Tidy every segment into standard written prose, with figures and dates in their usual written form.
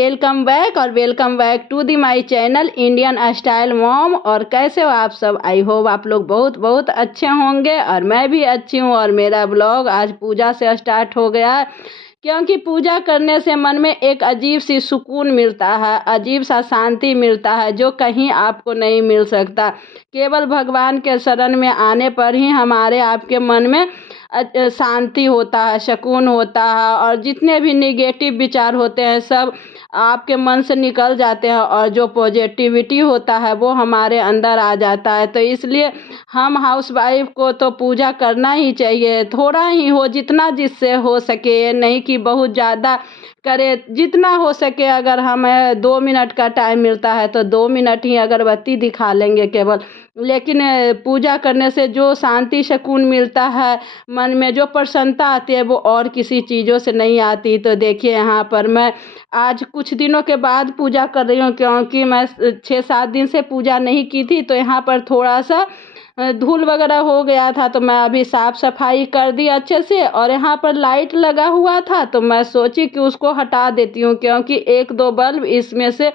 Welcome back to the my channel Indian style mom. और कैसे हो आप सब? आई होप आप लोग बहुत बहुत अच्छे होंगे और मैं भी अच्छी हूँ। और मेरा ब्लॉग आज पूजा से स्टार्ट हो गया है, क्योंकि पूजा करने से मन में एक अजीब सी सुकून मिलता है, अजीब सा शांति मिलता है जो कहीं आपको नहीं मिल सकता। केवल भगवान के शरण में आने पर ही हमारे आपके मन में शांति होता है, सुकून होता है, और जितने भी निगेटिव विचार होते हैं सब आपके मन से निकल जाते हैं, और जो पॉजिटिविटी होता है वो हमारे अंदर आ जाता है। तो इसलिए हम हाउसवाइफ को तो पूजा करना ही चाहिए, थोड़ा ही हो, जितना जिससे हो सके, ये नहीं कि बहुत ज़्यादा करे, जितना हो सके। अगर हमें 2 मिनट का टाइम मिलता है तो 2 मिनट ही अगरबत्ती दिखा लेंगे केवल। लेकिन पूजा करने से जो शांति सुकून मिलता है, मन में जो प्रसन्नता आती है, वो और किसी चीज़ों से नहीं आती। तो देखिए यहाँ पर मैं आज कुछ दिनों के बाद पूजा कर रही हूँ, क्योंकि मैं 6-7 दिन से पूजा नहीं की थी। तो यहाँ पर थोड़ा सा धूल वगैरह हो गया था, तो मैं अभी साफ़ सफाई कर दी अच्छे से। और यहाँ पर लाइट लगा हुआ था तो मैं सोची कि उसको हटा देती हूँ, क्योंकि 1-2 बल्ब इसमें से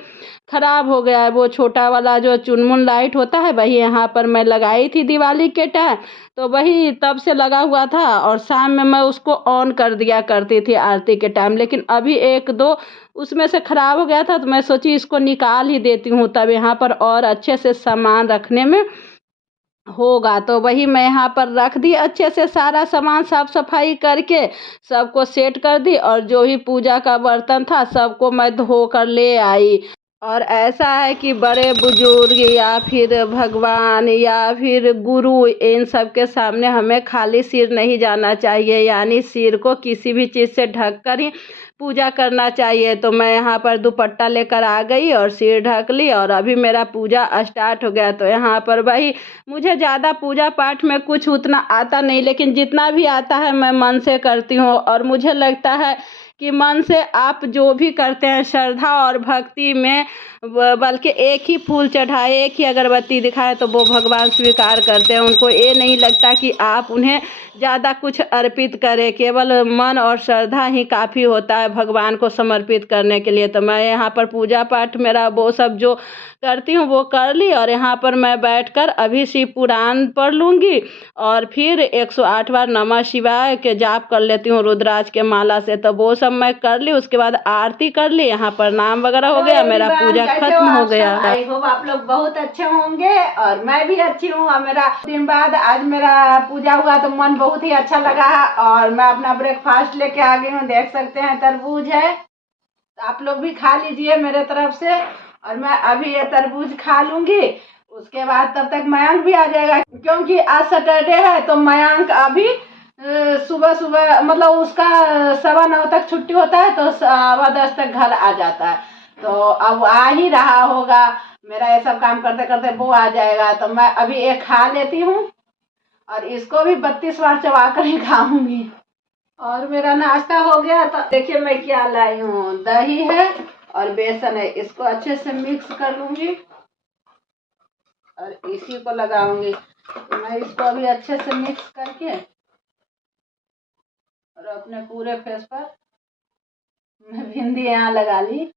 ख़राब हो गया है। वो छोटा वाला जो चुनमुन लाइट होता है वही यहाँ पर मैं लगाई थी दिवाली के टाइम, तो वही तब से लगा हुआ था। और शाम में मैं उसको ऑन कर दिया करती थी आरती के टाइम, लेकिन अभी 1-2 उसमें से ख़राब हो गया था, तो मैं सोची इसको निकाल ही देती हूँ, तब यहाँ पर और अच्छे से सामान रखने में होगा। तो वही मैं यहाँ पर रख दी अच्छे से, सारा सामान साफ सफाई करके सबको सेट कर दी। और जो भी पूजा का बर्तन था सबको मैं धो कर ले आई। और ऐसा है कि बड़े बुजुर्ग या फिर भगवान या फिर गुरु, इन सब के सामने हमें खाली सिर नहीं जाना चाहिए, यानी सिर को किसी भी चीज़ से ढक कर ही पूजा करना चाहिए। तो मैं यहाँ पर दुपट्टा लेकर आ गई और सिर ढक ली, और अभी मेरा पूजा स्टार्ट हो गया। तो यहाँ पर वही, मुझे ज़्यादा पूजा पाठ में कुछ उतना आता नहीं, लेकिन जितना भी आता है मैं मन से करती हूँ। और मुझे लगता है कि मन से आप जो भी करते हैं श्रद्धा और भक्ति में, बल्कि एक ही फूल चढ़ाए, एक ही अगरबत्ती दिखाए, तो वो भगवान स्वीकार करते हैं। उनको ये नहीं लगता कि आप उन्हें ज़्यादा कुछ अर्पित करें, केवल मन और श्रद्धा ही काफ़ी होता है भगवान को समर्पित करने के लिए। तो मैं यहाँ पर पूजा पाठ मेरा वो सब जो करती हूँ वो कर ली, और यहाँ पर मैं बैठकर अभी शिव पुराण पढ़ लूँगी, और फिर 108 बार नमः शिवाय के जाप कर लेती हूँ रुद्राज के माला से। तो वो सब मैं कर ली, उसके बाद आरती कर ली, यहाँ पर नाम वगैरह हो गया, मेरा पूजा खत्म हो गया। आई होप आप लोग बहुत अच्छे होंगे और मैं भी अच्छी हूँ। और मेरा दिन बाद आज मेरा पूजा हुआ तो मन बहुत ही अच्छा लगा। और मैं अपना ब्रेकफास्ट लेके आ गई हूँ, देख सकते हैं तरबूज है, आप लोग भी खा लीजिए मेरे तरफ से। और मैं अभी ये तरबूज खा लूंगी, उसके बाद तब तक मयंक भी आ जाएगा, क्योंकि आज सैटरडे है। तो मयंक अभी सुबह सुबह, मतलब उसका 9:15 तक छुट्टी होता है, तो 10:15 तक घर आ जाता है। तो अब आ ही रहा होगा, मेरा ये सब काम करते करते वो आ जाएगा। तो मैं अभी एक खा लेती हूँ, और इसको भी 32 बार चबा कर ही खाऊंगी। और मेरा नाश्ता हो गया। तो देखिए मैं क्या लाई हूँ, दही है और बेसन है, इसको अच्छे से मिक्स कर लूंगी और इसी को लगाऊंगी। तो मैं इसको अभी अच्छे से मिक्स करके और अपने पूरे फेस पर मैं बिंदी यहाँ लगा ली।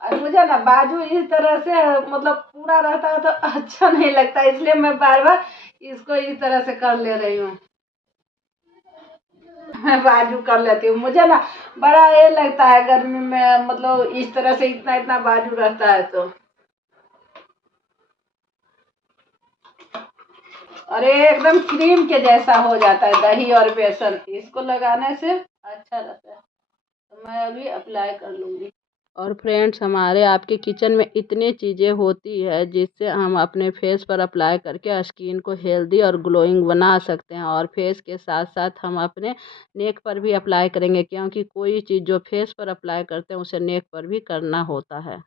और मुझे ना बाजू इस तरह से मतलब पूरा रहता है तो अच्छा नहीं लगता, इसलिए मैं बार बार इसको इस तरह से कर ले रही हूँ। मैं बाजू कर लेती हूँ, मुझे ना बड़ा ये लगता है गर्मी में, मतलब इस तरह से इतना इतना बाजू रहता है तो। और ये एकदम क्रीम के जैसा हो जाता है, दही और बेसन इसको लगाने से अच्छा रहता है। तो मैं अभी अप्लाई कर लूँगी। और फ्रेंड्स, हमारे आपके किचन में इतनी चीज़ें होती है जिससे हम अपने फेस पर अप्लाई करके स्किन को हेल्दी और ग्लोइंग बना सकते हैं। और फेस के साथ साथ हम अपने नेक पर भी अप्लाई करेंगे, क्योंकि कोई चीज़ जो फेस पर अप्लाई करते हैं उसे नेक पर भी करना होता है।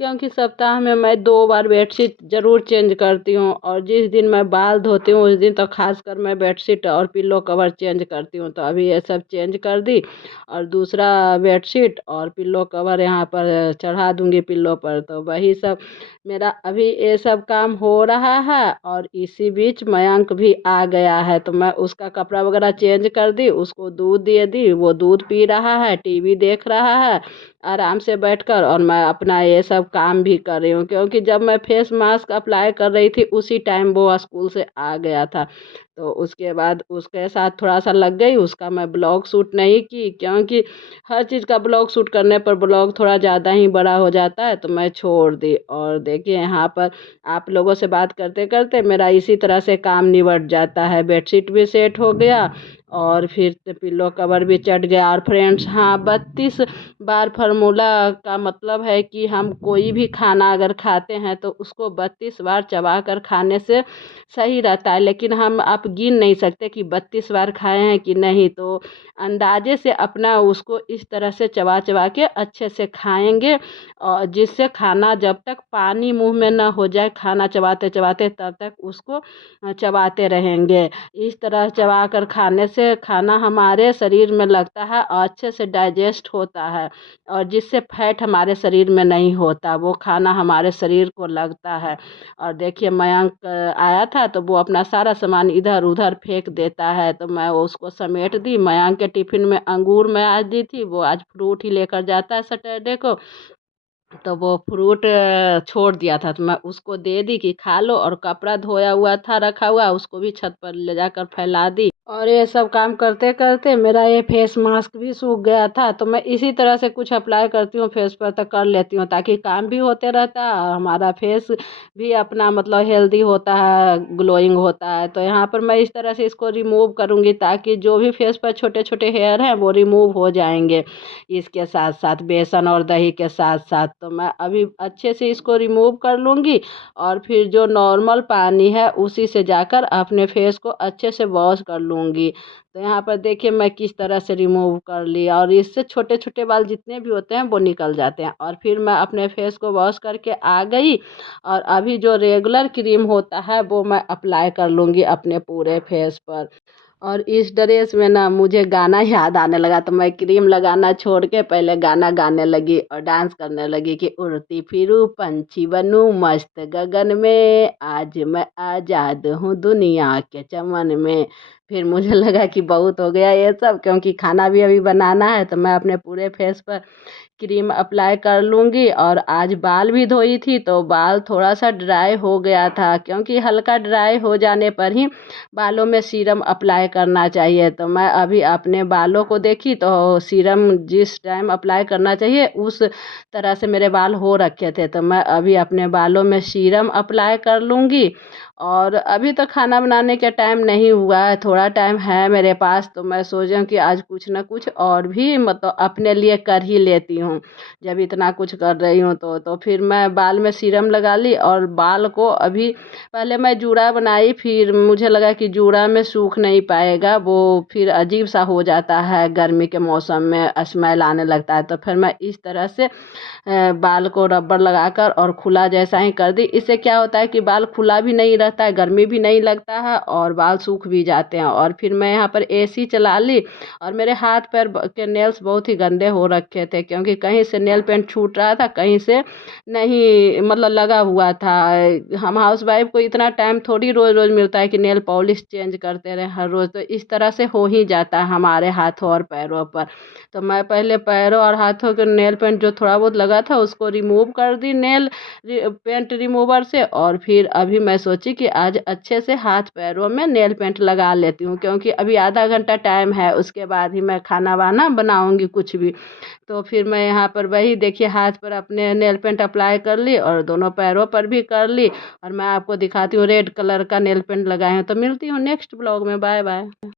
क्योंकि सप्ताह में मैं 2 बार बेडशीट ज़रूर चेंज करती हूँ और जिस दिन मैं बाल धोती हूँ उस दिन तो खासकर मैं बेडशीट और पिल्लो कवर चेंज करती हूँ। तो अभी ये सब चेंज कर दी और दूसरा बेडशीट और पिल्लो कवर यहाँ पर चढ़ा दूँगी पिल्लो पर। तो वही सब मेरा अभी ये सब काम हो रहा है और इसी बीच मयंक भी आ गया है तो मैं उसका कपड़ा वगैरह चेंज कर दी, उसको दूध दे दी, वो दूध पी रहा है, टीवी देख रहा है आराम से बैठकर और मैं अपना ये सब काम भी कर रही हूँ। क्योंकि जब मैं फेस मास्क अप्लाई कर रही थी उसी टाइम वो स्कूल से आ गया था। तो उसके बाद उसके साथ थोड़ा सा लग गई, उसका मैं ब्लॉग शूट नहीं की क्योंकि हर चीज़ का ब्लॉग शूट करने पर ब्लॉग थोड़ा ज़्यादा ही बड़ा हो जाता है तो मैं छोड़ दी। और देखिए यहाँ पर आप लोगों से बात करते करते मेरा इसी तरह से काम निबट जाता है। बेडशीट भी सेट हो गया और फिर पिल्लो कवर भी चढ़ गया। और फ्रेंड्स हाँ, 32 बार फार्मूला का मतलब है कि हम कोई भी खाना अगर खाते हैं तो उसको 32 बार चबा कर खाने से सही रहता है। लेकिन हम आप गिन नहीं सकते कि 32 बार खाए हैं कि नहीं। तो अंदाजे से अपना उसको इस तरह से चबा चबा के अच्छे से खाएंगे और जिससे खाना जब तक पानी मुंह में ना हो जाए, खाना चबाते चबाते तब तक उसको चबाते रहेंगे। इस तरह चबा कर खाने से खाना हमारे शरीर में लगता है और अच्छे से डाइजेस्ट होता है और जिससे फैट हमारे शरीर में नहीं होता, वो खाना हमारे शरीर को लगता है। और देखिए मयंक आया था तो वो अपना सारा सामान इधर उधर फेंक देता है तो मैं उसको समेट दी। मयंक के टिफ़िन में अंगूर मैं आज दी थी, वो आज फ्रूट ही लेकर जाता है सैटरडे को। तो वो फ्रूट छोड़ दिया था तो मैं उसको दे दी कि खा लो और कपड़ा धोया हुआ था रखा हुआ उसको भी छत पर ले जाकर फैला दी। और ये सब काम करते करते मेरा ये फेस मास्क भी सूख गया था तो मैं इसी तरह से कुछ अप्लाई करती हूँ फेस पर तो कर लेती हूँ ताकि काम भी होते रहता है और हमारा फेस भी अपना मतलब हेल्दी होता है, ग्लोइंग होता है। तो यहाँ पर मैं इस तरह से इसको रिमूव करूँगी ताकि जो भी फेस पर छोटे छोटे हेयर हैं वो रिमूव हो जाएंगे इसके साथ साथ बेसन और दही के साथ साथ। तो मैं अभी अच्छे से इसको रिमूव कर लूँगी और फिर जो नॉर्मल पानी है उसी से जाकर अपने फेस को अच्छे से वॉश कर लूँगी। तो यहाँ पर देखिए मैं किस तरह से रिमूव कर ली और इससे छोटे छोटे बाल जितने भी होते हैं वो निकल जाते हैं। और फिर मैं अपने फेस को वॉश करके आ गई और अभी जो रेगुलर क्रीम होता है वो मैं अप्लाई कर लूँगी अपने पूरे फेस पर। और इस ड्रेस में ना मुझे गाना याद आने लगा तो मैं क्रीम लगाना छोड़ के पहले गाना गाने लगी और डांस करने लगी कि उड़ती फिरूं पंछी बनूं मस्त गगन में, आज मैं आज़ाद हूँ दुनिया के चमन में। फिर मुझे लगा कि बहुत हो गया ये सब क्योंकि खाना भी अभी बनाना है तो मैं अपने पूरे फेस पर क्रीम अप्लाई कर लूँगी। और आज बाल भी धोई थी तो बाल थोड़ा सा ड्राई हो गया था क्योंकि हल्का ड्राई हो जाने पर ही बालों में सीरम अप्लाई करना चाहिए। तो मैं अभी अपने बालों को देखी तो सीरम जिस टाइम अप्लाई करना चाहिए उस तरह से मेरे बाल हो रखे थे तो मैं अभी अपने बालों में सीरम अप्लाई कर लूँगी। और अभी तो खाना बनाने का टाइम नहीं हुआ है, थोड़ा टाइम है मेरे पास तो मैं सोच कि आज कुछ ना कुछ और भी मतलब अपने लिए कर ही लेती हूँ। जब इतना कुछ कर रही हूँ तो फिर मैं बाल में सीरम लगा ली और बाल को अभी पहले मैं जूड़ा बनाई फिर मुझे लगा कि जूड़ा में सूख नहीं पाएगा, वो फिर अजीब सा हो जाता है गर्मी के मौसम में स्मेल आने लगता है। तो फिर मैं इस तरह से बाल को रबर लगाकर और खुला जैसा ही कर दी। इससे क्या होता है कि बाल खुला भी नहीं रहता है, गर्मी भी नहीं लगता है और बाल सूख भी जाते हैं। और फिर मैं यहाँ पर एसी चला ली और मेरे हाथ पैर के नेल्स बहुत ही गंदे हो रखे थे क्योंकि कहीं से नेल पेंट छूट रहा था कहीं से नहीं मतलब लगा हुआ था। हम हाउस वाइफ को इतना टाइम थोड़ी रोज़ रोज़ मिलता है कि नेल पॉलिश चेंज करते रहे हर रोज़। तो इस तरह से हो ही जाता है हमारे हाथों और पैरों पर। तो मैं पहले पैरों और हाथों के नेल पेंट जो थोड़ा बहुत लगा था उसको रिमूव कर दी पेंट रिमूवर से। और फिर अभी मैं सोची कि आज अच्छे से हाथ पैरों में नेल पेंट लगा लेती हूँ क्योंकि अभी आधा घंटा टाइम है, उसके बाद ही मैं खाना वाना बनाऊँगी कुछ भी। तो फिर मैं यहाँ पर वही देखिए हाथ पर अपने नेल पेंट अप्लाई कर ली और दोनों पैरों पर भी कर ली और मैं आपको दिखाती हूँ रेड कलर का नेल पेंट लगाए हूँ। तो मिलती हूँ नेक्स्ट ब्लॉग में, बाय बाय।